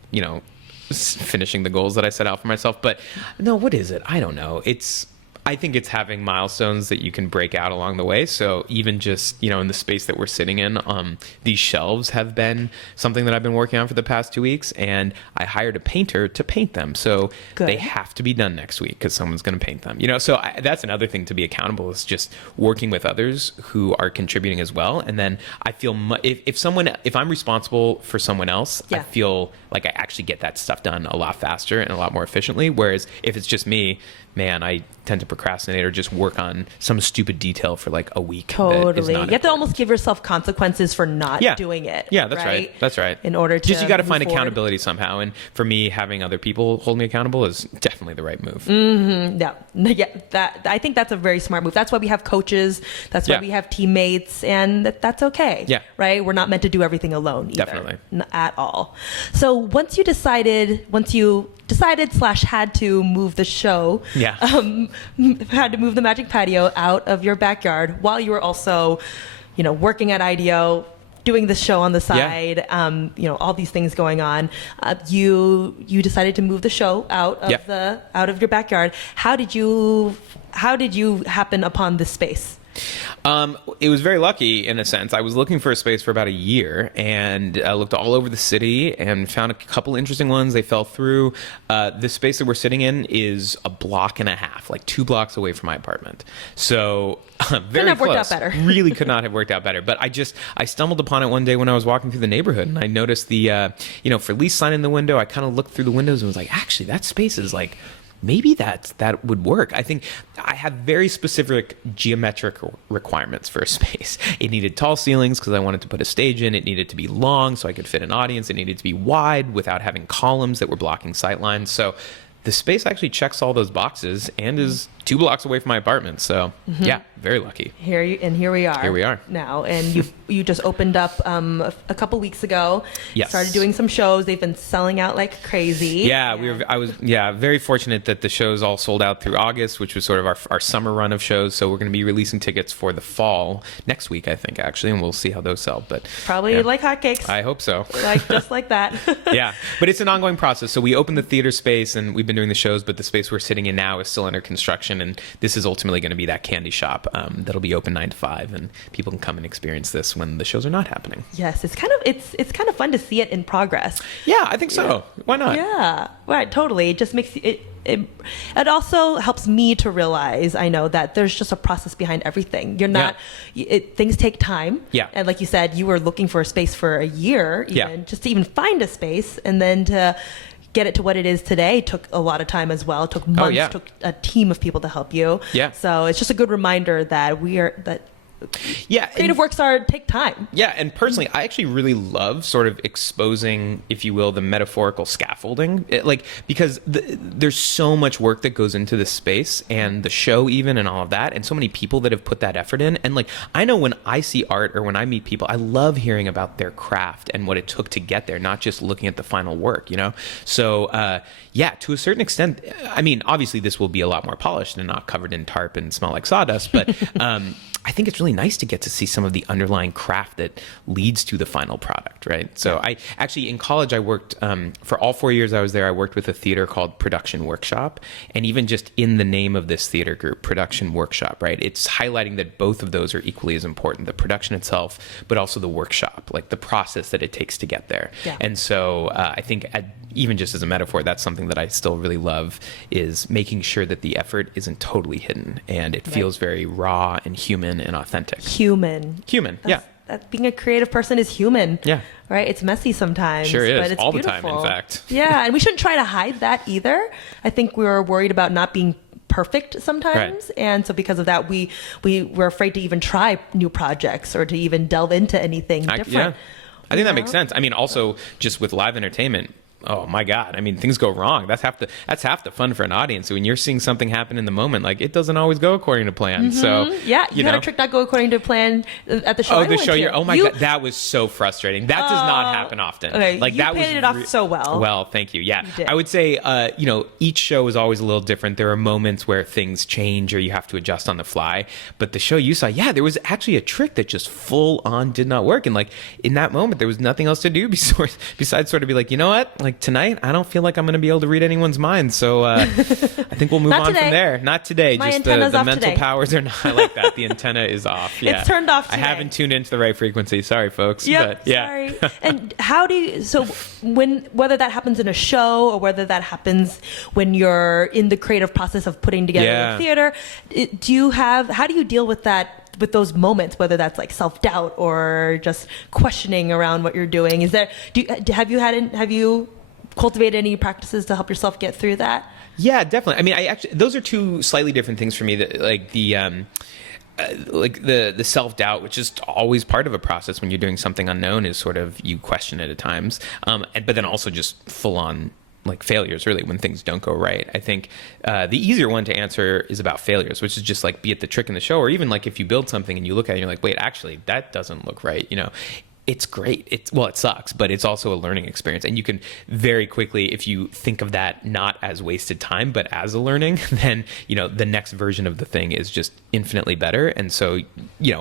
finishing the goals that I set out for myself. But no, what is it? I don't know. I think it's having milestones that you can break out along the way. So even just, in the space that we're sitting in, these shelves have been something that I've been working on for the past 2 weeks, and I hired a painter to paint them. So they have to be done next week because someone's going to paint them. So that's another thing to be accountable, is just working with others who are contributing as well. And then I feel if I'm responsible for someone else, I feel like I actually get that stuff done a lot faster and a lot more efficiently. Whereas if it's just me, man, I tend to procrastinate or just work on some stupid detail for like a week. Totally. You have to almost give yourself consequences for not doing it. Yeah, that's right. That's right. In order to you got to find accountability somehow. And for me, having other people hold me accountable is definitely the right move. Mm-hmm. Yeah. I think that's a very smart move. That's why we have coaches. That's why we have teammates, and that's okay. Yeah. Right. We're not meant to do everything alone either. Definitely. At all. So once you decided / had to move the show, had to move the Magic Patio out of your backyard while you were also, working at IDEO, doing this show on the side, all these things going on. You decided to move the show out of your backyard. How did you happen upon this space? It was very lucky in a sense. I was looking for a space for about a year and looked all over the city and found a couple interesting ones. They fell through. The space that we're sitting in is a block and a half, like 2 blocks away from my apartment. So very close. Worked out better. Really could not have worked out better. But I stumbled upon it one day when I was walking through the neighborhood, and I noticed the for lease sign in the window. I kind of looked through the windows and was like, actually, that space is like, maybe that would work. I think I have very specific geometric requirements for a space. It needed tall ceilings because I wanted to put a stage in. It needed to be long so I could fit an audience. It needed to be wide without having columns that were blocking sight lines. So the space actually checks all those boxes and is 2 blocks away from my apartment. So yeah, very lucky. Here we are. Here we are now, and you just opened up a couple weeks ago. Yes. Started doing some shows. They've been selling out like crazy. Yeah, I was very fortunate that the shows all sold out through August, which was sort of our summer run of shows. So we're going to be releasing tickets for the fall next week, I think, actually, and we'll see how those sell. But probably like hotcakes. I hope so. Just like that. Yeah, but it's an ongoing process. So we opened the theater space and we've been doing the shows, but the space we're sitting in now is still under construction, and this is ultimately going to be that candy shop that'll be open 9 to 5, and people can come and experience this when the shows are not happening. Yes, it's kind of fun to see it in progress. Yeah, I think so. Yeah. Why not? Yeah, right. Totally. It just makes it also helps me to realize, I know, that there's just a process behind everything. You're not, things take time. Yeah. And like you said, you were looking for a space for a year, just to even find a space, and then to get it to what it is today took a lot of time as well. It took months, took a team of people to help you. Yeah. So it's just a good reminder that creative works take time. Yeah, and personally, I actually really love sort of exposing, if you will, the metaphorical scaffolding, because there's so much work that goes into this space and the show even and all of that, and so many people that have put that effort in. And I know when I see art or when I meet people, I love hearing about their craft and what it took to get there, not just looking at the final work, So to a certain extent, I mean, obviously this will be a lot more polished and not covered in tarp and smell like sawdust, but I think it's really nice to get to see some of the underlying craft that leads to the final product, right? So I actually, in college, I worked, for all 4 years I was there, I worked with a theater called Production Workshop. And even just in the name of this theater group, Production Workshop, right? It's highlighting that both of those are equally as important, the production itself, but also the workshop, like the process that it takes to get there. Yeah. And so I think even just as a metaphor, that's something that I still really love, is making sure that the effort isn't totally hidden and it feels very raw and human and authentic. Human. Being a creative person is human. Yeah. Right? It's messy sometimes. Sure is. But it's all beautiful. The time, in fact. Yeah, and we shouldn't try to hide that either. I think we're worried about not being perfect sometimes, and so because of that, we're afraid to even try new projects or to even delve into anything different. I think that makes sense. I mean, also just with live entertainment, oh my God, I mean, things go wrong. That's half the fun for an audience. When you're seeing something happen in the moment, like it doesn't always go according to plan. So yeah, you had a trick not go according to plan at the show. Oh, the show oh my God, that was so frustrating. That does not happen often. Okay, like you that painted it off so well. Well, thank you. Yeah, I would say, each show is always a little different. There are moments where things change or you have to adjust on the fly. But the show you saw, there was actually a trick that just full on did not work. And like in that moment, there was nothing else to do besides sort of be like, you know what, like tonight, I don't feel like I'm going to be able to read anyone's mind. So I think we'll move on from there. Not today. My just antenna's the off mental today. powers are not. I like that. The antenna is off. Yeah. It's turned off today. I haven't tuned into the right frequency. Sorry, folks. Yep, but, yeah. sorry. And how do you, whether that happens in a show or whether that happens when you're in the creative process of putting together a theater, how do you deal with that? With those moments, whether that's like self-doubt or just questioning around what you're doing, have you cultivated any practices to help yourself get through that? Yeah, definitely. I mean, those are two slightly different things for me. That like the self-doubt, which is always part of a process when you're doing something unknown, is sort of you question it at times, but then also just full on like failures, really, when things don't go right. I think the easier one to answer is about failures, which is just like, be it the trick in the show, or even like if you build something and you look at it and you're like, wait, actually that doesn't look right. It's great. It sucks, but it's also a learning experience. And you can very quickly, if you think of that not as wasted time, but as a learning, then, the next version of the thing is just infinitely better. And so,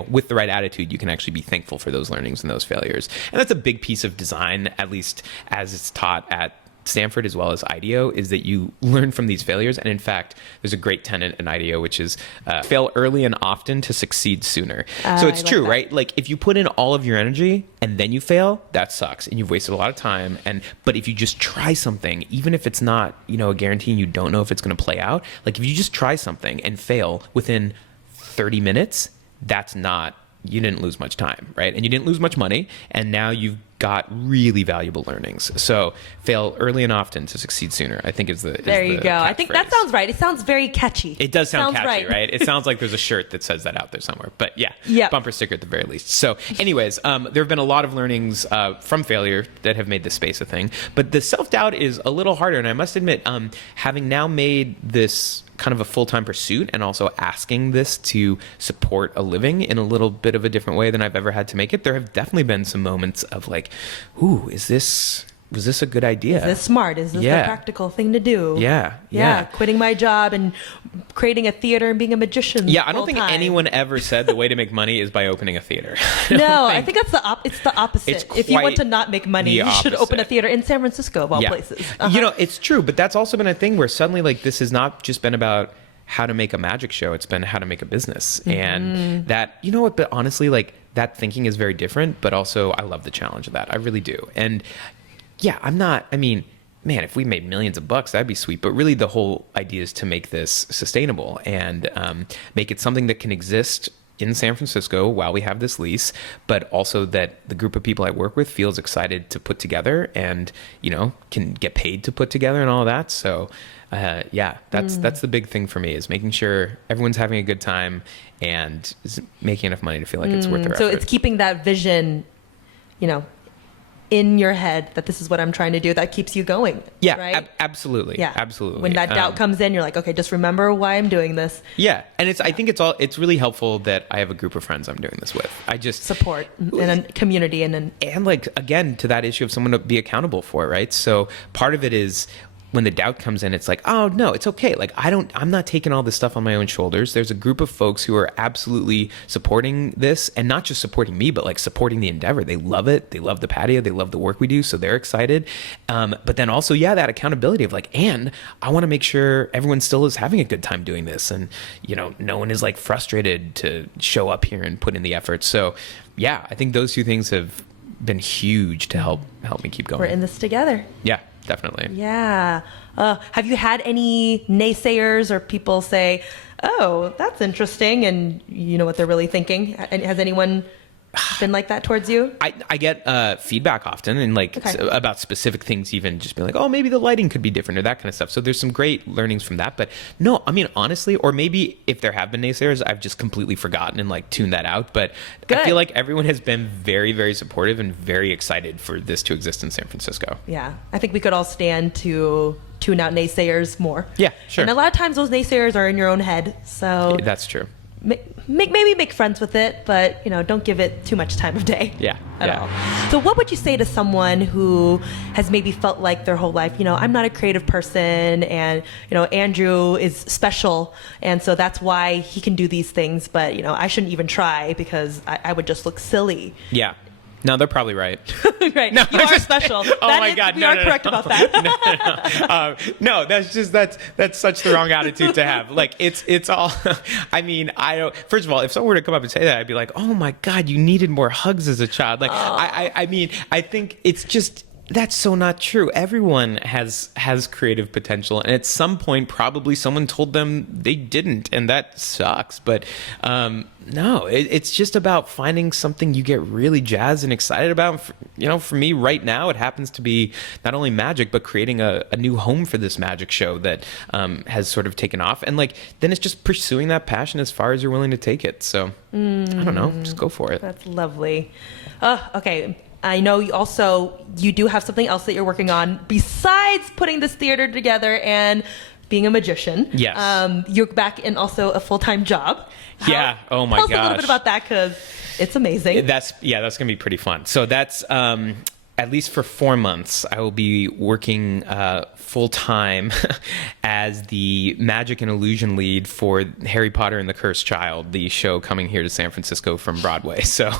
with the right attitude, you can actually be thankful for those learnings and those failures. And that's a big piece of design, at least as it's taught at Stanford as well as IDEO, is that you learn from these failures. And in fact, there's a great tenet in IDEO, which is fail early and often to succeed sooner. So it's true, right? Like if you put in all of your energy and then you fail, that sucks and you've wasted a lot of time. But if you just try something, even if it's not, a guarantee and you don't know if it's going to play out, like if you just try something and fail within 30 minutes, you didn't lose much time, right? And you didn't lose much money, and now you've got really valuable learnings. So fail early and often to succeed sooner, I think is the There you go. I think that sounds right. It sounds very catchy. It does sound catchy, right? It sounds like there's a shirt that says that out there somewhere. But yeah, bumper sticker at the very least. So anyways, there have been a lot of learnings from failure that have made this space a thing. But the self-doubt is a little harder. And I must admit, having now made this kind of a full-time pursuit and also asking this to support a living in a little bit of a different way than I've ever had to make it, there have definitely been some moments of like, ooh, was this a good idea? Is this smart? Is this the practical thing to do? Yeah. Quitting my job and creating a theater and being a magician. Yeah, I don't think anyone ever said the way to make money is by opening a theater. I think that's it's the opposite. If you want to not make money, you should open a theater in San Francisco of all places. It's true, but that's also been a thing where suddenly like this has not just been about how to make a magic show, it's been how to make a business. Mm-hmm. And that, but honestly, like that thinking is very different, but also I love the challenge of that. I really do. And yeah, man, if we made millions of bucks, that'd be sweet. But really the whole idea is to make this sustainable and make it something that can exist in San Francisco while we have this lease, but also that the group of people I work with feels excited to put together and, can get paid to put together and all of that. So that's the big thing for me, is making sure everyone's having a good time and is making enough money to feel like it's worth their effort. So it's keeping that vision, in your head that this is what I'm trying to do, that keeps you going. Yeah, right? Absolutely. Yeah. Absolutely. When that doubt comes in, you're like, okay, just remember why I'm doing this. Yeah. And I think it's really helpful that I have a group of friends I'm doing this with. I just support and a community and like, again, to that issue of someone to be accountable for, right? So part of it is when the doubt comes in, it's like, oh no, it's okay. Like I'm not taking all this stuff on my own shoulders. There's a group of folks who are absolutely supporting this, and not just supporting me, but like supporting the endeavor. They love it. They love the patio. They love the work we do. So they're excited. But then also, that accountability of like, and I want to make sure everyone still is having a good time doing this. And, no one is like frustrated to show up here and put in the effort. So I think those two things have been huge to help me keep going. We're in this together. Yeah. Definitely. Yeah. Have you had any naysayers or people say, oh, that's interesting, and you know what they're really thinking? Has anyone been like that towards you? I get feedback often, and about specific things, even just being like, oh, maybe the lighting could be different or that kind of stuff. So there's some great learnings from that. But no, I mean, honestly, or maybe if there have been naysayers, I've just completely forgotten and tuned that out. But Good. I feel like everyone has been very, very supportive and very excited for this to exist in San Francisco. Yeah, I think we could all stand to tune out naysayers more. Yeah, sure. And a lot of times those naysayers are in your own head. So that's true. Maybe make friends with it, but don't give it too much time of day. Yeah. At all. So what would you say to someone who has maybe felt like their whole life, I'm not a creative person, and Andrew is special, and so that's why he can do these things, but I shouldn't even try because I would just look silly. Yeah. No, they're probably right. Right. No, you are special. My God. We are correct about that. No, that's such the wrong attitude to have. It's all, I mean, I don't, first of all, if someone were to come up and say that, I'd be like, oh my God, you needed more hugs as a child. I mean, I think it's just, that's so not true. Everyone has creative potential, and at some point, probably someone told them they didn't, and that sucks. But no, it's just about finding something you get really jazzed and excited about. For me right now, it happens to be not only magic, but creating a new home for this magic show that has sort of taken off. And then it's just pursuing that passion as far as you're willing to take it. So I don't know, just go for it. That's lovely. Okay. I know you do have something else that you're working on besides putting this theater together and being a magician. Yes. You're back in also a full-time job. Yeah. Oh my gosh. Tell us a little bit about that, because it's amazing. That's going to be pretty fun. So that's, at least for 4 months, I will be working full-time as the magic and illusion lead for Harry Potter and the Cursed Child, the show coming here to San Francisco from Broadway. So,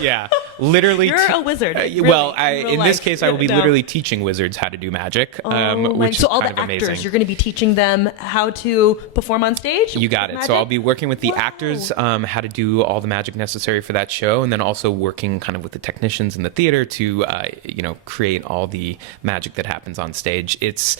yeah, literally. You're a wizard. Really, well, in this case, I will be literally teaching wizards how to do magic, which is all kind the of actors, amazing. you're going to be teaching them how to perform on stage? You got it. Magic? So I'll be working with the actors, how to do all the magic necessary for that show, and then also working kind of with the technicians in the theater to create all the magic that happens on stage. It's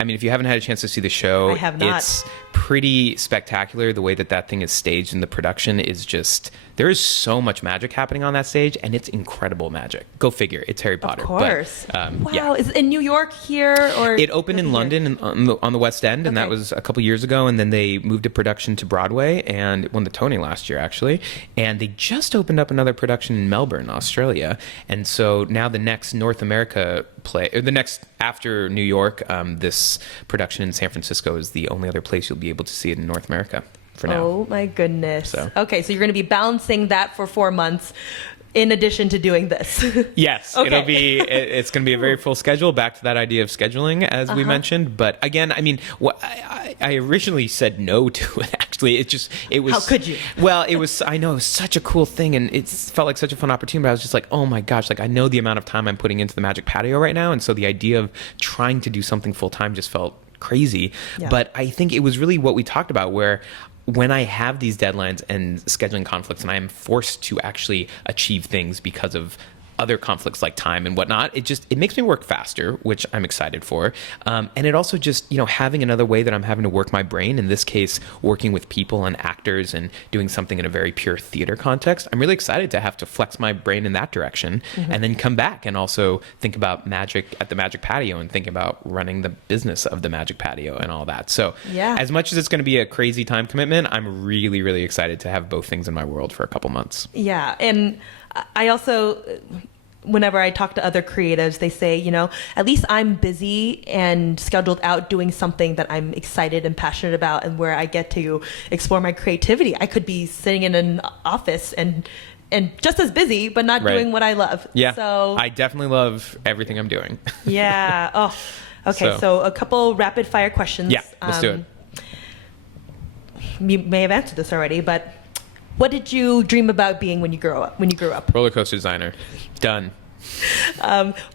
I mean, if you haven't had a chance to see the show, I have not. It's pretty spectacular. The way that thing is staged and the production is just, there is so much magic happening on that stage, and it's incredible magic. Go figure. It's Harry Potter. Of course. But, wow. Yeah. Is it in New York here? Or it opened in London on the West End, and that was a couple years ago, and then they moved a production to Broadway, and it won the Tony last year, actually. And they just opened up another production in Melbourne, Australia. And so now the next North America play, or the next after New York, this production in San Francisco is the only other place you'll be able to see it in North America for now. Oh my goodness. So. Okay, so you're going to be balancing that for 4 months in addition to doing this. Yes, Okay. It's going to be a very full schedule, back to that idea of scheduling, as we mentioned. But again, I mean, I originally said no to it, actually. It was. How could you? Well, I know it was such a cool thing, and it felt like such a fun opportunity, but I was just like, oh my gosh, I know the amount of time I'm putting into the Magic Patio right now. And so the idea of trying to do something full time just felt crazy. Yeah. But I think it was really what we talked about, where when I have these deadlines and scheduling conflicts, and I am forced to actually achieve things because of other conflicts like time and whatnot, it makes me work faster, which I'm excited for. And it also just, having another way that I'm having to work my brain, in this case, working with people and actors and doing something in a very pure theater context, I'm really excited to have to flex my brain in that direction, and then come back and also think about magic at the Magic Patio and think about running the business of the Magic Patio and all that. So as much as it's going to be a crazy time commitment, I'm really, really excited to have both things in my world for a couple months. Yeah. And I also, whenever I talk to other creatives, they say, at least I'm busy and scheduled out doing something that I'm excited and passionate about, and where I get to explore my creativity. I could be sitting in an office and just as busy, but not doing what I love. Yeah. So I definitely love everything I'm doing. Yeah. Oh, okay. So a couple rapid fire questions. Yeah, let's do it. You may have answered this already, but what did you dream about being when you grew up? Roller coaster designer. Done.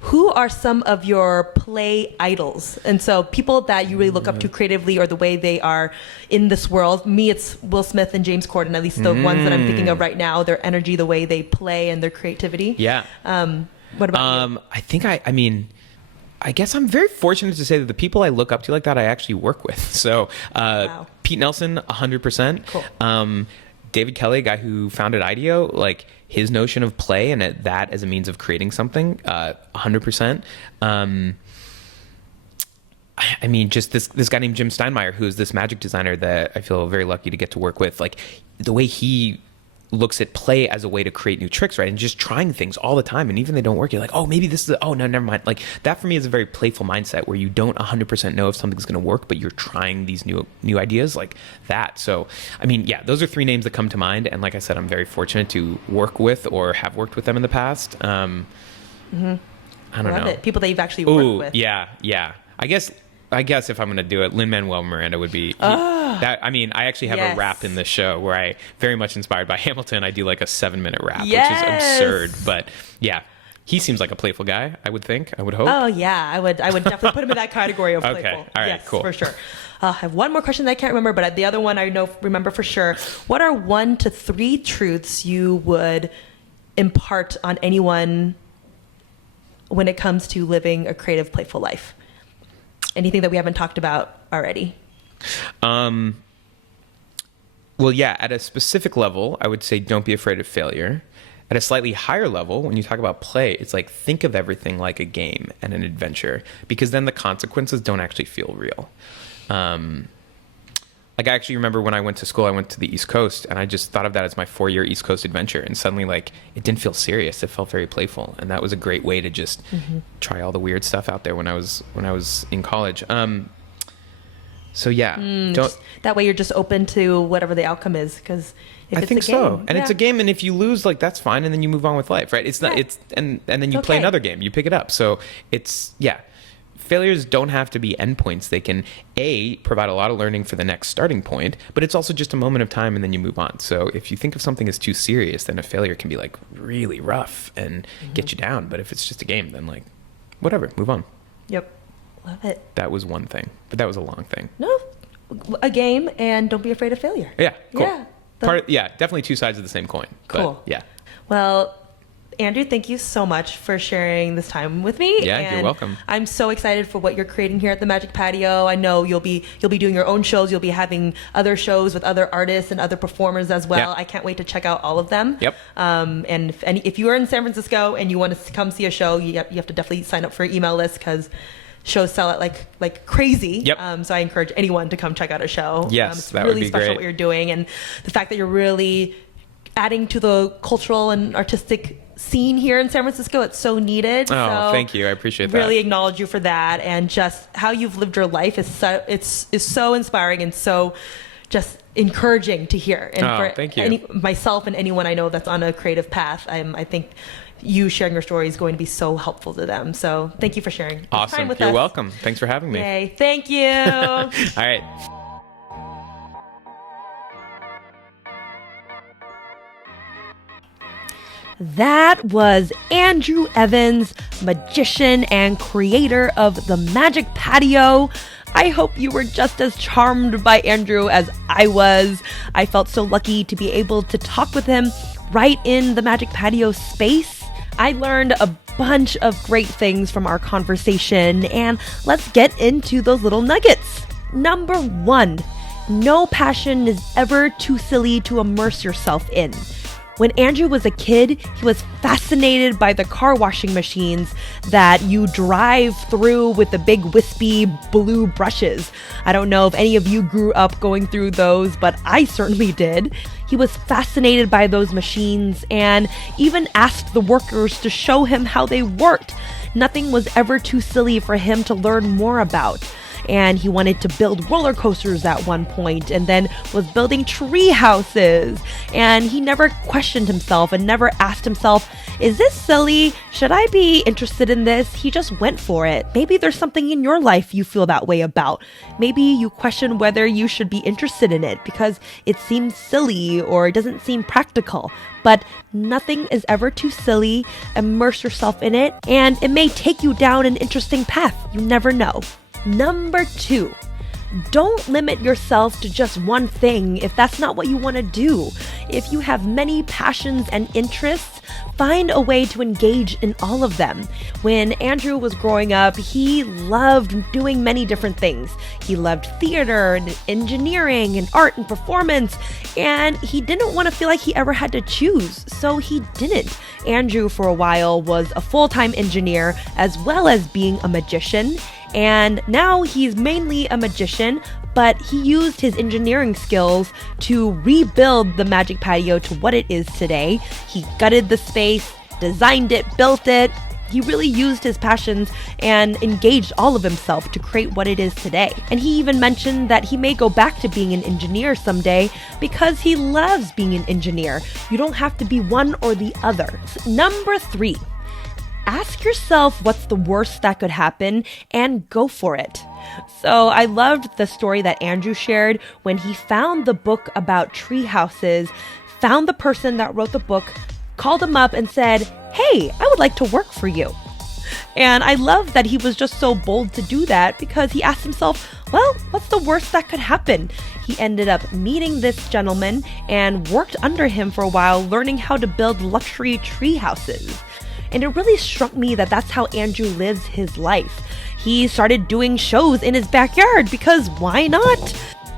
Who are some of your play idols? And so people that you really look up to creatively, or the way they are in this world. Me, it's Will Smith and James Corden, at least the ones that I'm thinking of right now, their energy, the way they play, and their creativity. Yeah. What about you? I think I guess I'm very fortunate to say that the people I look up to like that, I actually work with. So Wow. Pete Nelson, 100%. Cool. David Kelly, a guy who founded IDEO, like his notion of play and that as a means of creating something, 100%. I mean, just this guy named Jim Steinmeier, who is this magic designer that I feel very lucky to get to work with. Like the way he looks at play as a way to create new tricks, right? And just trying things all the time. And even if they don't work, you're like, oh, maybe this is, oh, no, never mind. Like that for me is a very playful mindset where you don't 100% know if something's going to work, but you're trying these new ideas like that. So, I mean, yeah, those are three names that come to mind. And like I said, I'm very fortunate to work with or have worked with them in the past. I don't know. It. People that you've actually worked with. Yeah. I guess if I'm going to do it, Lin-Manuel Miranda would be that. I mean, I actually have a rap in this show where I very much inspired by Hamilton. I do like a 7-minute rap, which is absurd. But yeah, he seems like a playful guy. I would think. I would hope. Oh yeah, I would definitely put him in that category of playful. Okay, all right, yes, cool, for sure. I have one more question that I can't remember, but the other one I remember for sure. What are 1 to 3 truths you would impart on anyone when it comes to living a creative, playful life? Anything that we haven't talked about already? Well, yeah, at a specific level, I would say don't be afraid of failure. At a slightly higher level, when you talk about play, it's like think of everything like a game and an adventure, because then the consequences don't actually feel real. Like I actually remember when I went to school, I went to the East Coast, and I just thought of that as my 4-year East Coast adventure. And suddenly, like, it didn't feel serious. It felt very playful. And that was a great way to just try all the weird stuff out there when I was in college. So yeah, don't. That way you're just open to whatever the outcome is, because if it's I think a game, so. And it's a game, and if you lose, like, that's fine, and then you move on with life, right? It's not. It's and then you play another game. You pick it up. So it's failures don't have to be endpoints. They can provide a lot of learning for the next starting point, but it's also just a moment of time and then you move on. So if you think of something as too serious, then a failure can be like really rough and get you down. But if it's just a game, then like whatever, move on. Yep. Love it. That was one thing, but that was a long thing. No, a game, and don't be afraid of failure. Yeah. Cool. Yeah. Definitely two sides of the same coin. Cool. But, yeah. Well, Andrew, thank you so much for sharing this time with me. Yeah, and you're welcome. I'm so excited for what you're creating here at the Magic Patio. I know you'll be doing your own shows. You'll be having other shows with other artists and other performers as well. Yep. I can't wait to check out all of them. Yep. And if you are in San Francisco and you want to come see a show, you have to definitely sign up for an email list, because shows sell out like crazy. Yep. So I encourage anyone to come check out a show. Yes, it's that really would be special great. what you're doing, and the fact that you're really adding to the cultural and artistic scene here in San Francisco. It's so needed. Oh, thank you. I appreciate that. Really acknowledge you for that, and just how you've lived your life is so inspiring and so just encouraging to hear. And thank you. Myself and anyone I know that's on a creative path, I think you sharing your story is going to be so helpful to them. So thank you for sharing this time with us. You're welcome. Thanks for having me. Yay. Thank you. All right. That was Andrew Evans, magician and creator of the Magic Patio. I hope you were just as charmed by Andrew as I was. I felt so lucky to be able to talk with him right in the Magic Patio space. I learned a bunch of great things from our conversation, and let's get into those little nuggets. Number 1, no passion is ever too silly to immerse yourself in. When Andrew was a kid, he was fascinated by the car washing machines that you drive through with the big wispy blue brushes. I don't know if any of you grew up going through those, but I certainly did. He was fascinated by those machines and even asked the workers to show him how they worked. Nothing was ever too silly for him to learn more about. And he wanted to build roller coasters at one point, and then was building tree houses. And he never questioned himself and never asked himself, is this silly? Should I be interested in this? He just went for it. Maybe there's something in your life you feel that way about. Maybe you question whether you should be interested in it because it seems silly or it doesn't seem practical. But nothing is ever too silly. Immerse yourself in it, and it may take you down an interesting path. You never know. Number 2, don't limit yourself to just one thing if that's not what you want to do. if you have many passions and interests, find a way to engage in all of them. When Andrew was growing up, he loved doing many different things. He loved theater and engineering and art and performance, and he didn't want to feel like he ever had to choose, so he didn't. Andrew, for a while, was a full-time engineer as well as being a magician, and now he's mainly a magician, but he used his engineering skills to rebuild the Magic Patio to what it is today. He gutted the space, designed it, built it. He really used his passions and engaged all of himself to create what it is today. And he even mentioned that he may go back to being an engineer someday because he loves being an engineer. You don't have to be one or the other. Number 3. Ask yourself what's the worst that could happen and go for it. So I loved the story that Andrew shared when he found the book about tree houses, found the person that wrote the book, called him up and said, "Hey, I would like to work for you." And I love that he was just so bold to do that because he asked himself, well, what's the worst that could happen? He ended up meeting this gentleman and worked under him for a while, learning how to build luxury tree houses. And it really struck me that that's how Andrew lives his life. He started doing shows in his backyard because why not?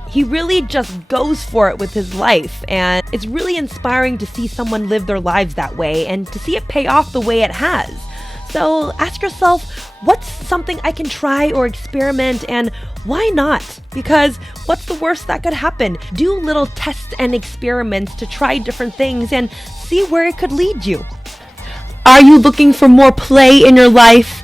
He really just goes for it with his life, and it's really inspiring to see someone live their lives that way and to see it pay off the way it has. So ask yourself, what's something I can try or experiment, and why not? Because what's the worst that could happen? Do little tests and experiments to try different things and see where it could lead you. Are you looking for more play in your life?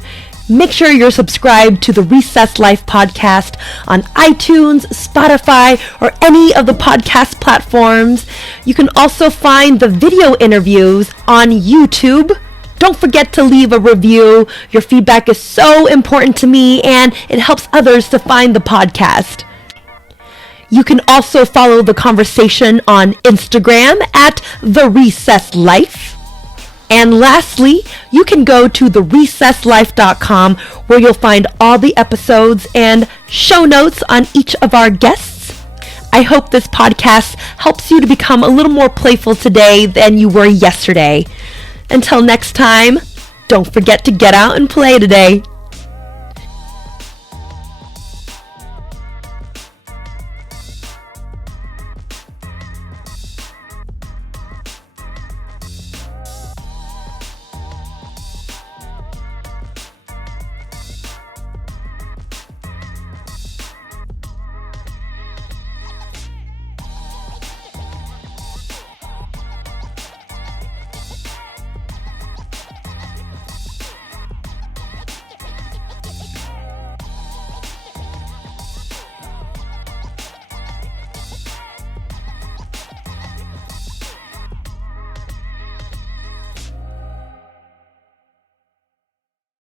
Make sure you're subscribed to the Recess Life podcast on iTunes, Spotify, or any of the podcast platforms. You can also find the video interviews on YouTube. Don't forget to leave a review. Your feedback is so important to me, and it helps others to find the podcast. You can also follow the conversation on Instagram at The Recess Life. And lastly, you can go to therecesslife.com where you'll find all the episodes and show notes on each of our guests. I hope this podcast helps you to become a little more playful today than you were yesterday. Until next time, don't forget to get out and play today.